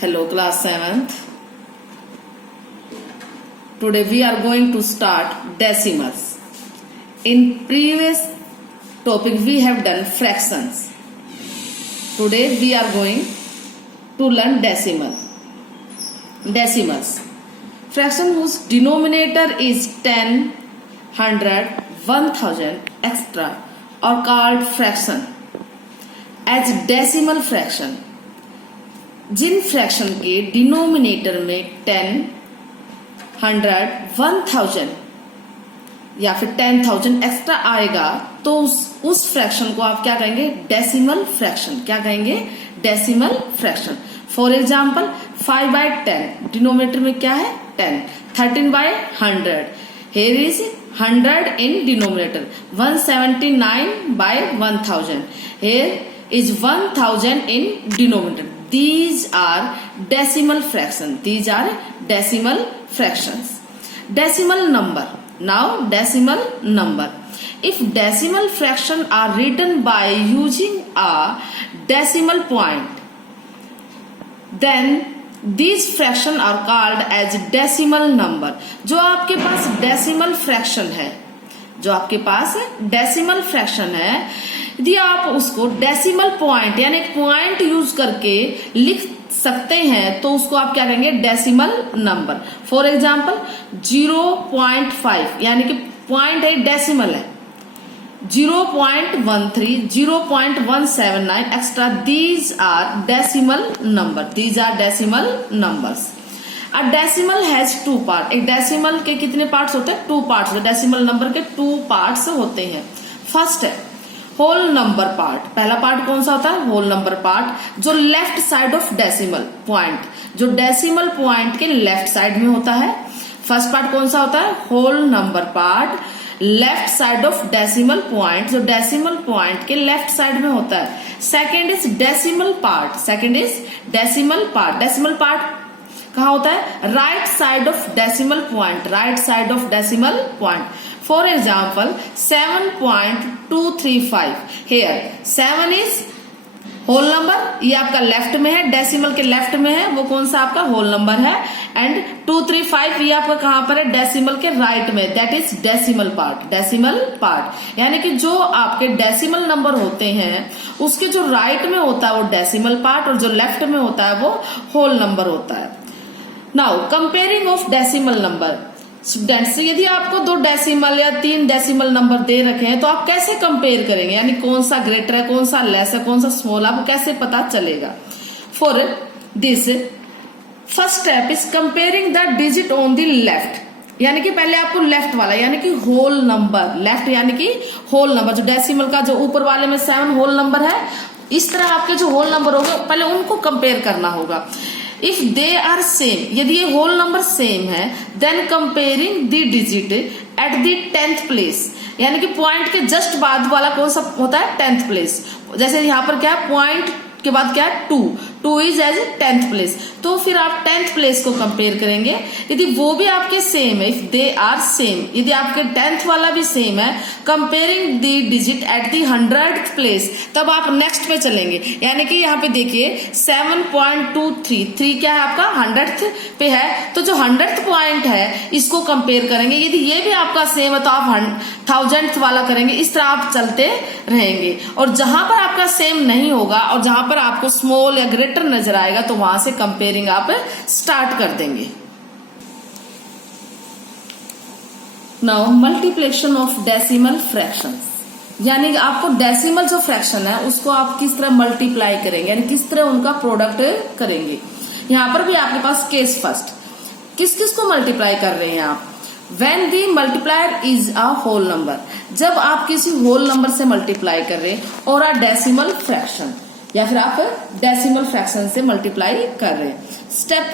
Hello class 7th. Today we are going to start decimals. In previous topic we have done fractions. Today we are going to learn decimals. Fraction whose denominator is 10, 100, 1000, etc. are called fraction. As decimal fraction, Jin fraction के denominator में 10, 100, 1000 या फिर 10,000 extra आएगा तो उस fraction को आप क्या कहेंगे? Decimal fraction. क्या कहेंगे? Decimal fraction. For example 5/10 denominator में क्या है? 10. 13/100 here is 100 in denominator. 179/1000 here is 1000 in denominator. These are decimal fractions. These are decimal fractions. Decimal number. Now decimal number. If decimal fraction are written by using a decimal point, then these fraction are called as decimal number. जो आपके पास decimal fraction है, जो आपके पास decimal fraction है, यदि आप उसको decimal point यानी पॉइंट यूज करके लिख सकते हैं तो उसको आप क्या कहेंगे? Decimal number. फॉर एग्जाम्पल 0.5 यानी कि पॉइंट है, डेसिमल है. 0.13, 0.179 extra. These are decimal number. These are decimal numbers. A decimal has 2 part. एक डेसिमल के कितने पार्ट्स होते हैं? 2 पार्ट्स. डेसिमल नंबर के 2 पार्ट्स होते हैं. फर्स्ट है होल नंबर पार्ट. पहला पार्ट कौन सा होता है? होल नंबर पार्ट, जो left side of decimal point, जो डेसिमल पॉइंट के लेफ्ट साइड में होता है. फर्स्ट पार्ट कौन सा होता है? Whole number part, left side of decimal point, जो डेसिमल पॉइंट के लेफ्ट साइड में होता है. Second is decimal part. Second is decimal part. Decimal part कहाँ होता है? Right side of decimal point. Right side of decimal point. For example 7.235 here 7 is whole number. ये आपका लेफ्ट में है, डेसिमल के लेफ्ट में है, वो कौन सा आपका होल नंबर है. एंड 235 ये आपका कहां पर है? डेसिमल के राइट में. That is decimal part. Decimal part यानी कि जो आपके डेसिमल नंबर होते हैं उसके जो राइट में होता है वो डेसिमल पार्ट और जो लेफ्ट में होता है वो होल नंबर होता है. Now comparing of decimal number. Students, यदि आपको 2 डेसिमल या 3 डेसिमल नंबर दे रखे हैं तो आप कैसे कंपेयर करेंगे? यानी कौन सा ग्रेटर है, कौन सा लेस है, कौन सा स्मॉल, आपको कैसे पता चलेगा? For this first step is comparing the digit on the left. यानी कि पहले आपको लेफ्ट वाला यानी कि होल नंबर, लेफ्ट यानी कि होल नंबर, जो डेसिमल का जो ऊपर वाले में 7 होल नंबर है, इस तरह आपके जो होल नंबर होंगे पहले उनको कंपेयर करना होगा. इफ दे आर सेम, यदि ये होल नंबर सेम है, then comparing the digit at the 10th place. यानी कि पॉइंट के जस्ट बाद वाला कौन सा होता है? 10th place. जैसे यहाँ पर क्या है? पॉइंट के बाद क्या है? 2 इज एज 10th प्लेस. तो फिर आप 10th प्लेस को कंपेयर करेंगे. यदि वो भी आपके सेम है, इफ दे आर सेम, यदि आपके 10th वाला भी सेम है, comparing the digit at the 100th place, तब आप नेक्स्ट पे चलेंगे. यानी कि यहाँ पे देखिए 7.233 क्या है आपका? 100th पे है. तो जो 100th पॉइंट है इसको कंपेयर करेंगे. यदि ये भी आपका सेम है तो आप 1000th वाला करेंगे. इस तरह आप चलते रहेंगे और जहां पर आपका सेम नहीं होगा और जहां पर आपको स्मॉल या ग्रेटर नजर आएगा तो वहां से कंपेयरिंग आप स्टार्ट कर देंगे. Now multiplication of decimal fractions. यानी आपको डेसिमल जो फ्रैक्शन है उसको आप किस तरह मल्टीप्लाई करेंगे, यानी किस तरह उनका प्रोडक्ट करेंगे. यहां पर भी आपके पास केस फर्स्ट, किस किस को मल्टीप्लाई कर रहे हैं आप? When the multiplier is a whole number, जब आप किसी होल नंबर से मल्टीप्लाई कर रहे हैं, और a decimal fraction, या फिर आप डेसिमल फ्रैक्शन से मल्टीप्लाई कर रहे हैं. स्टेप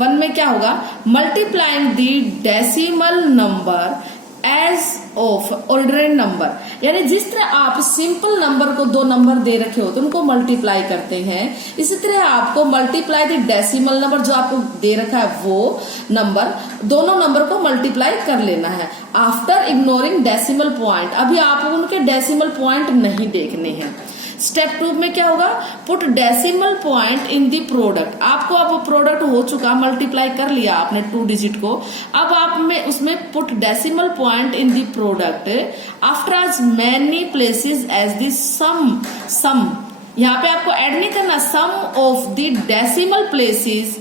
1 में क्या होगा? Multiplying the decimal number as of ordinary number. यानी जिस तरह आप सिंपल नंबर को 2 नंबर दे रखे होते हैं उनको मल्टीप्लाई करते हैं, इसी तरह आपको मल्टीप्लाई द डेसिमल नंबर जो आपको दे रखा है वो नंबर, दोनों नंबर को मल्टीप्लाई कर लेना है. After ignoring decimal point. अभी आप उनके डेसिमल पॉइंट नहीं देखने हैं. स्टेप 2 में क्या होगा, put decimal point in the product. आपको अब प्रोडक्ट हो चुका, मल्टीप्लाई कर लिया आपने 2 डिजिट को, अब आप में उसमें put decimal point in the product after as many places as the sum यहाँ पे आपको ऐड नहीं करना, sum of the decimal places,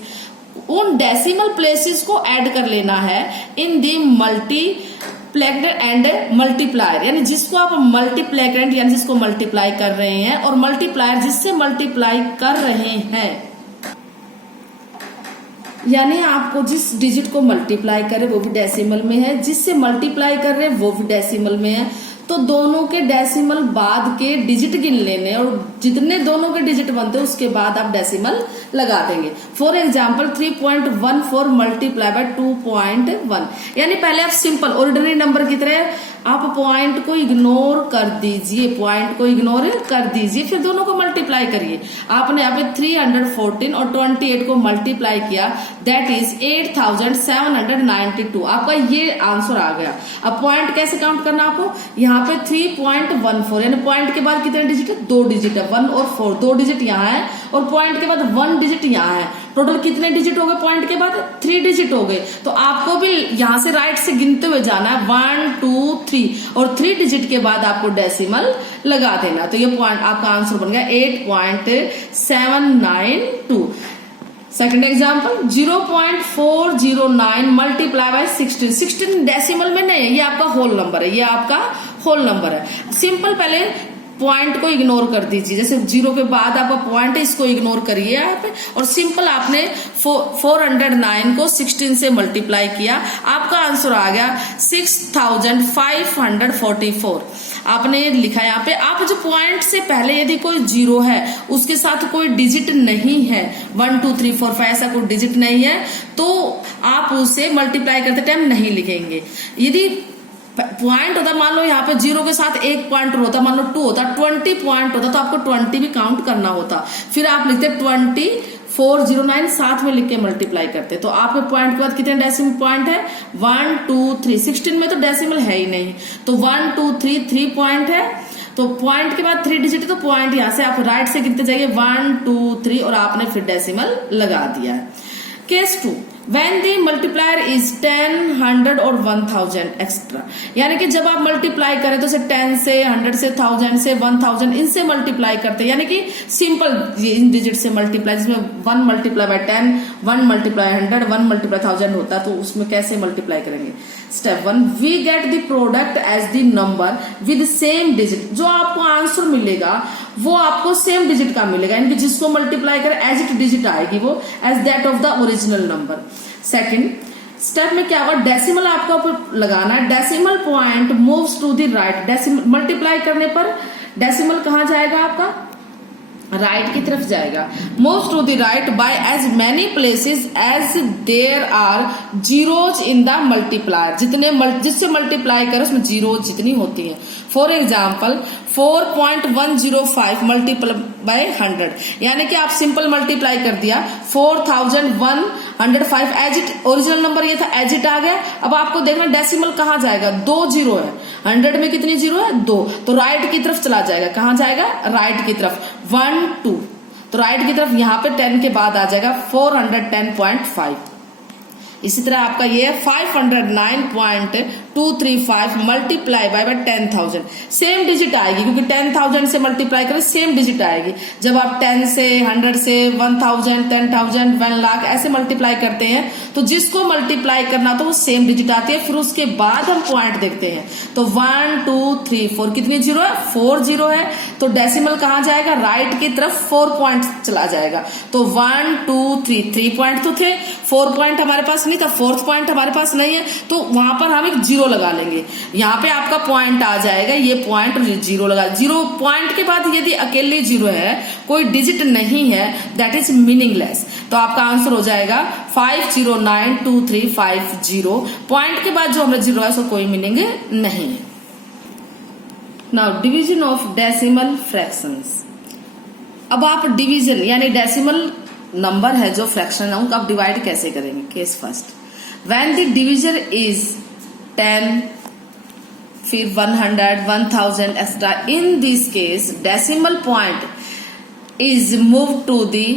उन डेसिमल प्लेसेस को ऐड कर लेना है इन दी मल्टीप्लेक्ड एंड मल्टीप्लायर, यानी जिसको आप मल्टीप्लेक्ड यानी जिसको मल्टीप्लाई कर रहे हैं और मल्टीप्लायर जिससे मल्टीप्लाई कर रहे हैं, यानी आपको जिस डिजिट को मल्टीप्लाई कर रहे वो भी डेसिमल में है, जिससे मल्टीप्लाई कर रहे वो भी डेसिमल में है, तो दोनों के डेसिमल बाद के डिजिट गिन लेने और जितने दोनों के डिजिट बनते हैं उसके बाद आप डेसिमल लगा देंगे। फॉर एग्जाम्पल 3.14 मल्टीप्लाई बाय 2.1, यानी पहले आप सिंपल ऑर्डिनरी नंबर की तरह आप पॉइंट को इग्नोर कर दीजिए, पॉइंट को इग्नोर कर दीजिए, फिर दोनों को मल्टीप्लाई करिए। आपने यहाँ पे 314 और 28 को मल्टीप्लाई किया, दैट इज 8792, आपका ये आंसर आ गया। अब पॉइंट कैसे काउंट करना आपको, यहाँ पे 3.14 यानी पॉइंट के बाद कितने डिजिट है, 2 डिजिट है, 1 और 4, 2 डिजिट यहाँ है और पॉइंट के बाद 1 डिजिट यहाँ है, टोटल कितने डिजिट हो गए पॉइंट के बाद, 3 डिजिट हो गए। तो आपको भी यहाँ से राइट से गिनते हुए जाना है 1 2 3 और 3 डिजिट के बाद आपको डेसिमल लगा देना। तो ये पॉइंट आपका आंसर बन गया 8.792। Second example 0.409 multiply by 16, 16 decimal में नहीं है, ये आपका होल नंबर है, ये आपका होल नंबर है। सिंपल पहले पॉइंट को इग्नोर कर दीजिए, जैसे 0 के बाद आपका पॉइंट है इसको इग्नोर करिए आप, और सिंपल आपने 409 को 16 से मल्टीप्लाई किया, आपका आंसर आ गया 6544। आपने लिखा यहाँ पे, आप जो पॉइंट से पहले यदि कोई 0 है उसके साथ कोई डिजिट नहीं है, 1 2 3 4 5 ऐसा कोई डिजिट नहीं है, तो आप उसे मल्टीप्लाई करते टाइम नहीं लिखेंगे। यदि पॉइंट होता, मान लो यहाँ पे 0 के साथ एक पॉइंट होता, मान लो 2 होता, 20 पॉइंट होता तो आपको 20 भी काउंट करना होता, फिर आप लिखते 2409 साथ में लिख के मल्टीप्लाई करते। तो आपके पॉइंट के बाद कितने डेसिमल पॉइंट है, 1 2 3, 16 में तो डेसिमल है ही नहीं, तो 1 2 3 पॉइंट है, तो पॉइंट के बाद 3 डिजिट, तो पॉइंट यहां से आप राइट से गिनते जाइए 1 2 3 और आपने फिर डेसिमल लगा दिया है। Case 2, when the multiplier is 10, 100 और 1000 एक्स्ट्रा, यानी कि जब आप मल्टीप्लाई करें तो 10 से 100 से 1000 से 1000 इनसे मल्टीप्लाई करते हैं, यानी कि सिंपल इन डिजिट से मल्टीप्लाई, जिसमें 1 मल्टीप्लाई बाय 10, 1 मल्टीप्लाई 100, 1 मल्टीप्लाई 1000 होता है, तो उसमें कैसे मल्टीप्लाई करेंगे। Step 1, we get the product as the number with same digit, जो आपको आंसर मिलेगा वो आपको सेम डिजिट का मिलेगा, यानी कि जिसको मल्टीप्लाई करें एज इट डिजिट आएगी वो as that of the original number. Second step में क्या होगा, डेसिमल आपको लगाना है, decimal point moves to the right, decimal multiply करने पर डेसिमल कहाँ जाएगा आपका, राइट की तरफ जाएगा। Moves to the right by as many places as there are zeros in the multiplier, जिससे मल्टीप्लाई करें उसमें जीरो जितनी होती है। फॉर एग्जाम्पल 4.105 मल्टीप्लाई बाय 100, यानी कि आप सिंपल मल्टीप्लाई कर दिया 4105 एज इट, ओरिजिनल नंबर ये था एज इट आ गया। अब आपको देखना डेसिमल कहाँ जाएगा, 2 जीरो है, 100 में कितनी जीरो है, 2, तो राइट की तरफ चला जाएगा, कहाँ जाएगा, राइट की तरफ 1 2, तो राइट की तरफ यहाँ पे 10 के बाद आ जाएगा 410.5। इसी तरह आपका ये 509.235 मल्टीप्लाई बाय 10,000, सेम डिजिट आएगी क्योंकि 10,000 से मल्टीप्लाई करें सेम डिजिट आएगी। जब आप 10 से 100 से 1000 10,000 1 लाख ऐसे मल्टीप्लाई करते हैं तो जिसको मल्टीप्लाई करना तो वो सेम डिजिट आती है। फिर उसके बाद हम पॉइंट देखते हैं, तो 1 2 3 4 कितनी जीरो है, 4 जीरो है, तो डेसिमल कहाँ जाएगा, राइट की तरफ 4 पॉइंट चला जाएगा। तो 1 2 3 पॉइंट तो थे, 4 पॉइंट हमारे पास नहीं था, 4th पॉइंट हमारे पास नहीं है, तो वहां पर हम एक जीरो लगा लेंगे। यहाँ पे आपका पॉइंट आ जाएगा, ये पॉइंट जीरो लगा, जीरो पॉइंट के बाद यदि अकेले जीरो है, कोई डिजिट नहीं है, दैट इज मीनिंगलेस। तो आपका आंसर हो जाएगा 509235 पॉइंट के बाद जो हमने जीरो है उसका कोई मीनिंग नहीं है। Now division of decimal fractions. अब आप डिवीजन यानी डेसिमल नंबर है जो फ्रैक्शन है उनको आप डिवाइड कैसे करेंगे। Case first, when the divisor is 10, फिर 100, 1000 etcetera. In this case decimal point is moved to the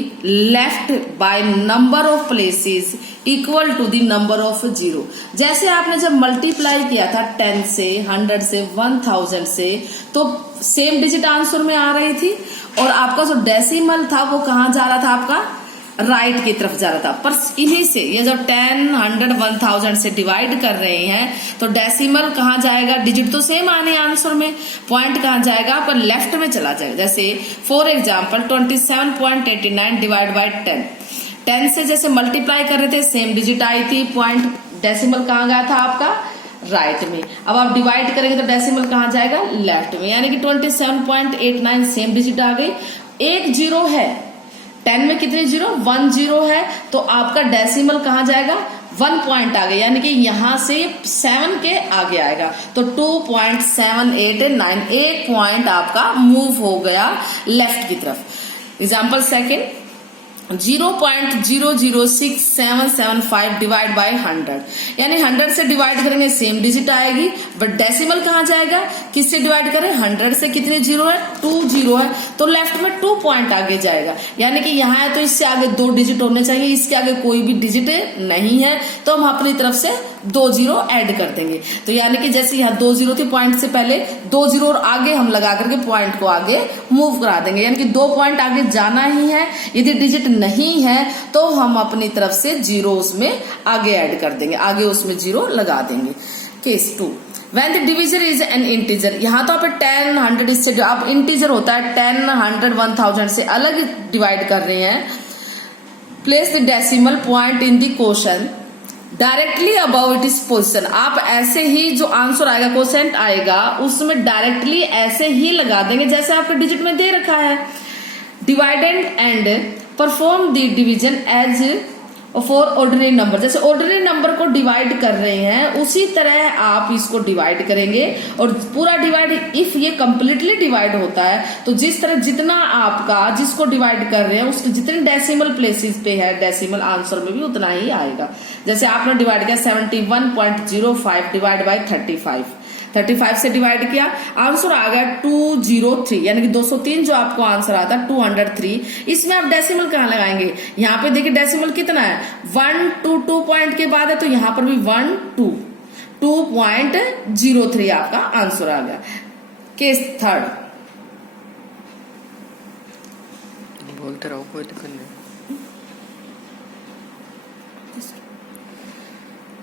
left by number of places equal to the number of zero। जैसे आपने जब मल्टीप्लाई किया था 10 से, 100 से, 1000 से, तो सेम डिजिट आंसर में आ रही थी और आपका जो डेसिमल था वो कहाँ जा रहा था, आपका राइट की तरफ जा रहा था। पर इन्हीं से ये जब 10, 100, 1000 से डिवाइड कर रहे हैं तो डेसिमल कहाँ जाएगा, डिजिट तो सेम आने आंसर में, पॉइंट कहाँ जाएगा, पर लेफ्ट में चला जाएगा। जैसे फॉर एग्जांपल 27.89 डिवाइड बाय 10, 10 से जैसे मल्टीप्लाई कर रहे थे सेम डिजिट आई थी, पॉइंट डेसिमल कहाँ गया था आपका, राइट में। अब आप डिवाइड करेंगे तो डेसिमल कहाँ जाएगा, लेफ्ट में, यानी कि 27.89 सेम डिजिट आ गई। एक जीरो है 10 में, कितने जीरो, 1 जीरो है, तो आपका डेसिमल कहाँ जाएगा, 1 पॉइंट आ गया, यानी कि यहां से 7 के आगे आएगा, तो 2.789, 1 पॉइंट आपका मूव हो गया लेफ्ट की तरफ। एग्जाम्पल सेकेंड, 0.006775 डिवाइड बाय 100, यानी 100 से डिवाइड करेंगे सेम डिजिट आएगी, बट डेसिमल कहाँ जाएगा, किससे डिवाइड करें, 100 से, कितने जीरो है, 2 जीरो है, तो लेफ्ट में 2 पॉइंट आगे जाएगा, यानी कि यहाँ है तो इससे आगे 2 डिजिट होने चाहिए, इसके आगे कोई भी डिजिट नहीं है, तो हम अपनी तरफ से 2 जीरो ऐड कर देंगे। तो यानी कि जैसे यहाँ 2 जीरो थी, पॉइंट से पहले 2 जीरो और आगे हम लगा करके पॉइंट को आगे मूव करा देंगे, यानी कि 2 पॉइंट आगे जाना ही है। यदि डिजिट नहीं है तो हम अपनी तरफ से जीरो उसमें आगे ऐड कर देंगे, आगे उसमें जीरो लगा देंगे। Case 2, When the divisor is an integer, यहाँ तो आप 10, 100 इससे अब इंटीजर होता है, 10, 100, 1000 से अलग डिवाइड कर रहे हैं। Place the decimal point in the quotient directly above it is position. आप ऐसे ही जो आंसर आएगा, क्वोशंट आएगा, उसमें डायरेक्टली ऐसे ही लगा देंगे जैसे आपके डिजिट में दे रखा है। Divided and perform the division as for ordinary number, जैसे ऑर्डिनरी नंबर को डिवाइड कर रहे हैं उसी तरह आप इसको डिवाइड करेंगे। और पूरा डिवाइड, इफ ये कंप्लीटली डिवाइड होता है तो जिस तरह जितना आपका जिसको डिवाइड कर रहे हैं उसके जितने डेसिमल प्लेसेस पे है, डेसिमल आंसर में भी उतना ही आएगा। जैसे आपने डिवाइड किया 71.05 डिवाइड बाय 35 से डिवाइड किया, आंसर आ गया 203, यानी कि 203 जो आपको आंसर आता है 203। इसमें आप डेसिमल कहाँ लगाएंगे, यहाँ पे देखिए डेसिमल कितना है, 1 2 पॉइंट के बाद है, तो यहाँ पर भी 1 2 2.03 आपका आंसर आ गया। केस 3, बोलते रहो, कोई दिक्कत नहीं।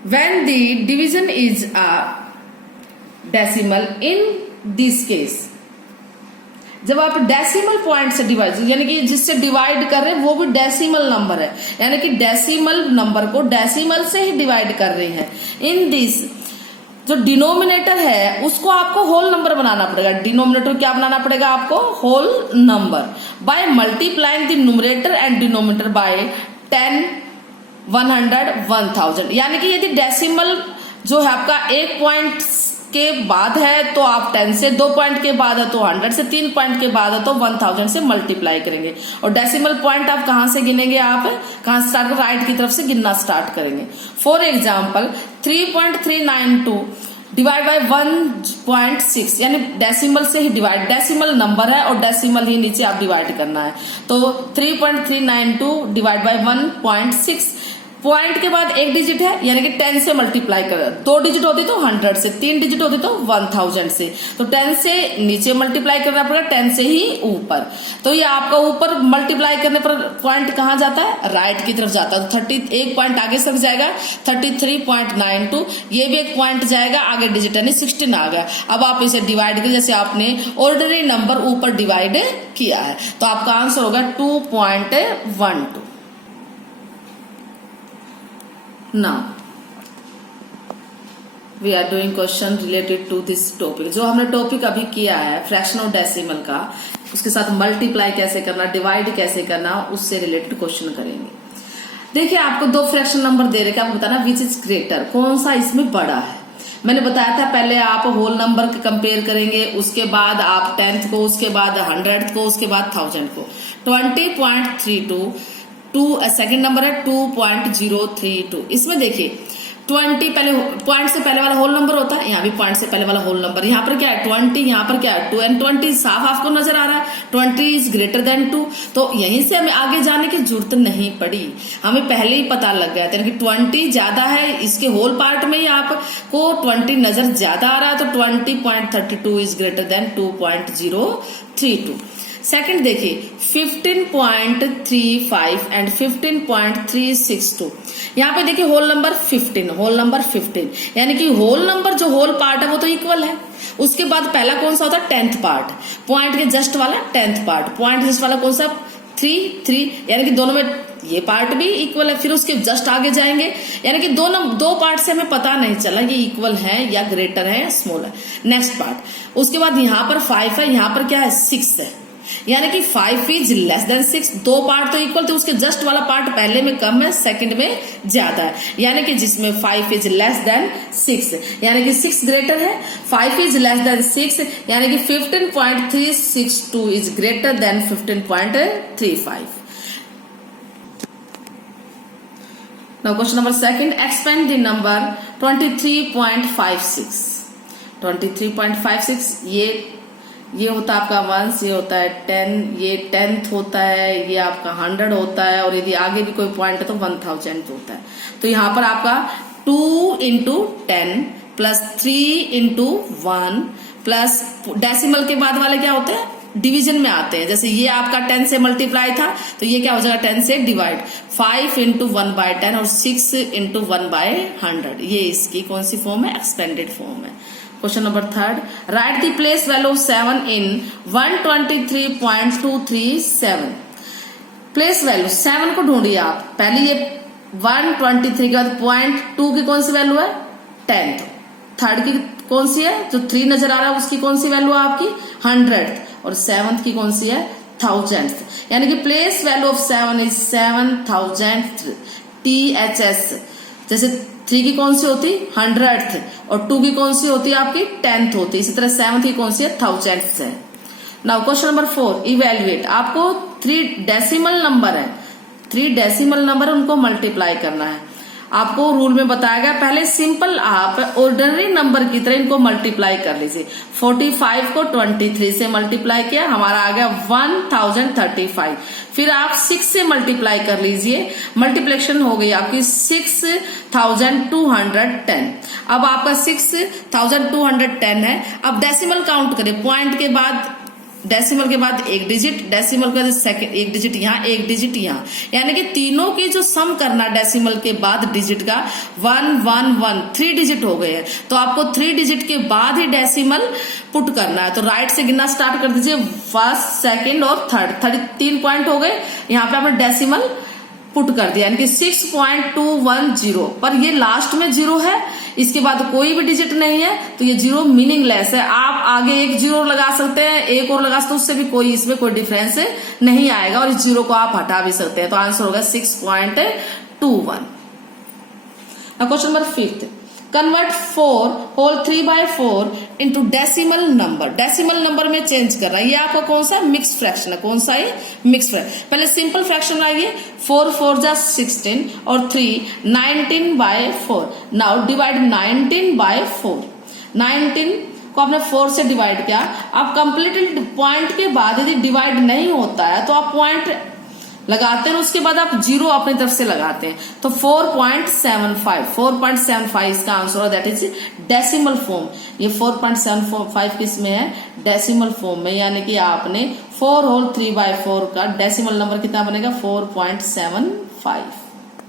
When the division is a decimal in this case, जब आप डेसिमल पॉइंट से डिवाइड, यानी कि जिससे डिवाइड कर रहे हैं वो भी डेसिमल नंबर है, यानी कि डेसिमल नंबर को डेसिमल से ही डिवाइड कर रहे हैं। इन दिस जो डिनोमिनेटर है उसको आपको होल नंबर बनाना पड़ेगा। डिनोमिनेटर क्या बनाना पड़ेगा आपको, whole number, by multiplying the numerator and denominator by 10, 100, 1000। यानी कि यदि डेसिमल जो है आपका 1 पॉइंट के बाद है तो आप 10 से, 2 पॉइंट के बाद है तो 100 से, 3 पॉइंट के बाद है तो 1000 से मल्टीप्लाई करेंगे। और डेसिमल पॉइंट आप कहां से गिनेंगे, आप कहां से स्टार्ट, राइट की तरफ से गिनना स्टार्ट करेंगे। फॉर एग्जाम्पल 3.392 डिवाइड बाय 1.6, यानी डेसिमल से ही डिवाइड, डेसिमल नंबर है और डेसिमल ही नीचे आप डिवाइड करना है, तो 3.392 डिवाइड बाय 1.6, पॉइंट के बाद एक डिजिट है, यानी कि 10 से मल्टीप्लाई कर, 2 डिजिट होती तो 100 से, 3 डिजिट होती तो 1000 से, तो 10 से नीचे मल्टीप्लाई करना पड़ेगा, 10 से ही ऊपर। तो ये आपका ऊपर मल्टीप्लाई करने पर पॉइंट कहाँ जाता है, राइट की तरफ जाता है, तो 1 पॉइंट आगे सक जाएगा 33.92, ये भी 1 पॉइंट जाएगा आगे, डिजिट यानी 16 आ गया। अब आप इसे डिवाइड करिए, जैसे आपने ऑर्डिनरी नंबर ऊपर डिवाइड किया है, तो आपका आंसर होगा 2.12। Now we are doing question related to this topic। जो हमने टॉपिक अभी किया है फ्रैक्शन ऑफ डेसिमल का, उसके साथ मल्टीप्लाई कैसे करना, डिवाइड कैसे करना, उससे रिलेटेड क्वेश्चन करेंगे। देखिए आपको 2 फ्रैक्शन नंबर दे रखे, आपको बताना विच इज ग्रेटर, कौन सा इसमें बड़ा है। मैंने बताया था पहले आप होल नंबर के कंपेयर करेंगे, उसके बाद आप 10th को, उसके बाद 100th को, उसके बाद 1000 को। 20.32 सेकेंड नंबर है 2.032। इसमें देखिए 20 पहले पॉइंट से पहले वाला होल नंबर होता है, यहाँ भी पॉइंट से पहले वाला होल नंबर। यहाँ पर क्या है 20, यहाँ पर क्या है 2 एंड 20 साफ आपको नजर आ रहा है 20 इज ग्रेटर देन 2। तो यहीं से हमें आगे जाने की जरूरत नहीं पड़ी, हमें पहले ही पता लग गया था कि 20 ज्यादा है, इसके होल पार्ट में ही आपको 20 नजर ज्यादा आ रहा है, तो 20.32 इज ग्रेटर देन 2.032। सेकंड देखिए 15.35 एंड 15.362। यहाँ पे देखिए होल नंबर 15 यानी कि होल नंबर जो होल पार्ट है वो तो इक्वल है। उसके बाद पहला कौन सा होता है 10th पार्ट, पॉइंट के जस्ट वाला 10th पार्ट, पॉइंट जस्ट वाला कौन सा 3 यानी कि दोनों में ये पार्ट भी इक्वल है। फिर उसके जस्ट आगे जाएंगे, यानी कि दो पार्ट से हमें पता नहीं चला ये इक्वल है या ग्रेटर है या स्मॉल है। नेक्स्ट पार्ट, उसके बाद यहाँ पर 5 है, यहाँ पर क्या है 6 है, यानी कि 5 इज लेस देन 6। दो पार्ट तो इक्वल थे, उसके जस्ट वाला पार्ट पहले में कम है, सेकंड में ज्यादा है, यानी कि जिसमें 5 इज लेस देन 6 यानी कि 6 ग्रेटर है, 5 इज लेस देन 6 यानी कि 15.362 is greater than 15.35। Now question number second, expand the number 23.56। 23.56 ये होता है आपका 1, ये होता है 10, ये 10th होता है, ये आपका 100 होता है, और यदि आगे भी कोई पॉइंट है तो 1000 होता है। तो यहाँ पर आपका 2 into 10 plus 3 into 1 plus decimal के बाद वाले क्या होते हैं डिवीजन में आते हैं। जैसे ये आपका 10 से मल्टीप्लाई था तो ये क्या हो जाएगा 10 से डिवाइड, 5 into 1/10 और 6 into 1/100। ये इसकी कौन सी फॉर्म है, एक्सपेंडेड फॉर्म है। Question number third, right the place value of 7 in 123.237। Place value 7 को ढूंढिए आप, पहले ये 123 के बाद पॉइंट 2 की कौन सी वैल्यू है 10th, थर्ड की कौन सी है जो 3 नजर आ रहा है उसकी कौन सी वैल्यू है आपकी 100th, और 7th की कौन सी है 1000th, यानी कि place value of 7 is 7000th THS। जैसे 3 की कौन सी होती 100th और 2 की कौन सी होती है आपकी 10th होती है, इसी तरह 7th की कौन सी है 1000th है। Now question number 4, evaluate. आपको 3 डेसिमल नंबर है, 3 डेसिमल नंबर उनको मल्टीप्लाई करना है। आपको रूल में बताया गया, पहले सिंपल आप ऑर्डिनरी नंबर की तरह इनको मल्टीप्लाई कर लीजिए। 45 को 23 से मल्टीप्लाई किया, हमारा आ गया 1035। फिर आप 6 से मल्टीप्लाई कर लीजिए, मल्टीप्लिकेशन हो गई आपकी 6210। अब आपका 6210 है। अब डेसिमल काउंट करें, पॉइंट के बाद डेसिमल के बाद एक डिजिट, डेसिमल के बाद सेकंड एक डिजिट यहाँ, एक डिजिट यहाँ, यानी कि तीनों की जो सम करना डेसिमल के बाद डिजिट का 111 3 डिजिट हो गए हैं। तो आपको 3 डिजिट के बाद ही डेसिमल पुट करना है। तो राइट से गिनना स्टार्ट कर दीजिए, फर्स्ट, सेकंड और थर्ड 3 पॉइंट हो गए। यहाँ पे आपने डेसिमल पुट कर दिया, यानी कि 6.210, पर ये लास्ट में 0 है, इसके बाद कोई भी डिजिट नहीं है, तो ये 0 मीनिंगलेस है। आप आगे एक 0 लगा सकते हैं, एक और लगा सकते हैं, उससे भी कोई इसमें कोई डिफरेंस नहीं आएगा, और इस 0 को आप हटा भी सकते हैं। तो आंसर होगा 6.21। Question number 5, convert 4 whole 3/4 into decimal number. Decimal number में चेंज कर रहा है, ये आपका कौन सा मिक्स फ्रैक्शन है, कौन सा है मिक्स फ्रैक्शन। पहले सिंपल फ्रैक्शन लाइए, 4 4 जा 16 और 3 19/4। Now divide 19/4। 19 को आपने 4 से डिवाइड किया। अब कंप्लीटली पॉइंट के बाद यदि डिवाइड नहीं होता है तो आप पॉइंट लगाते हैं, उसके बाद आप 0 अपनी तरफ से लगाते हैं। तो 4.75 इसका आंसर है, दैट इज डेसिमल फॉर्म। ये 4.75 किस में है, डेसिमल फॉर्म में, यानी कि आपने 4 होल 3/4 का डेसिमल नंबर कितना बनेगा 4.75।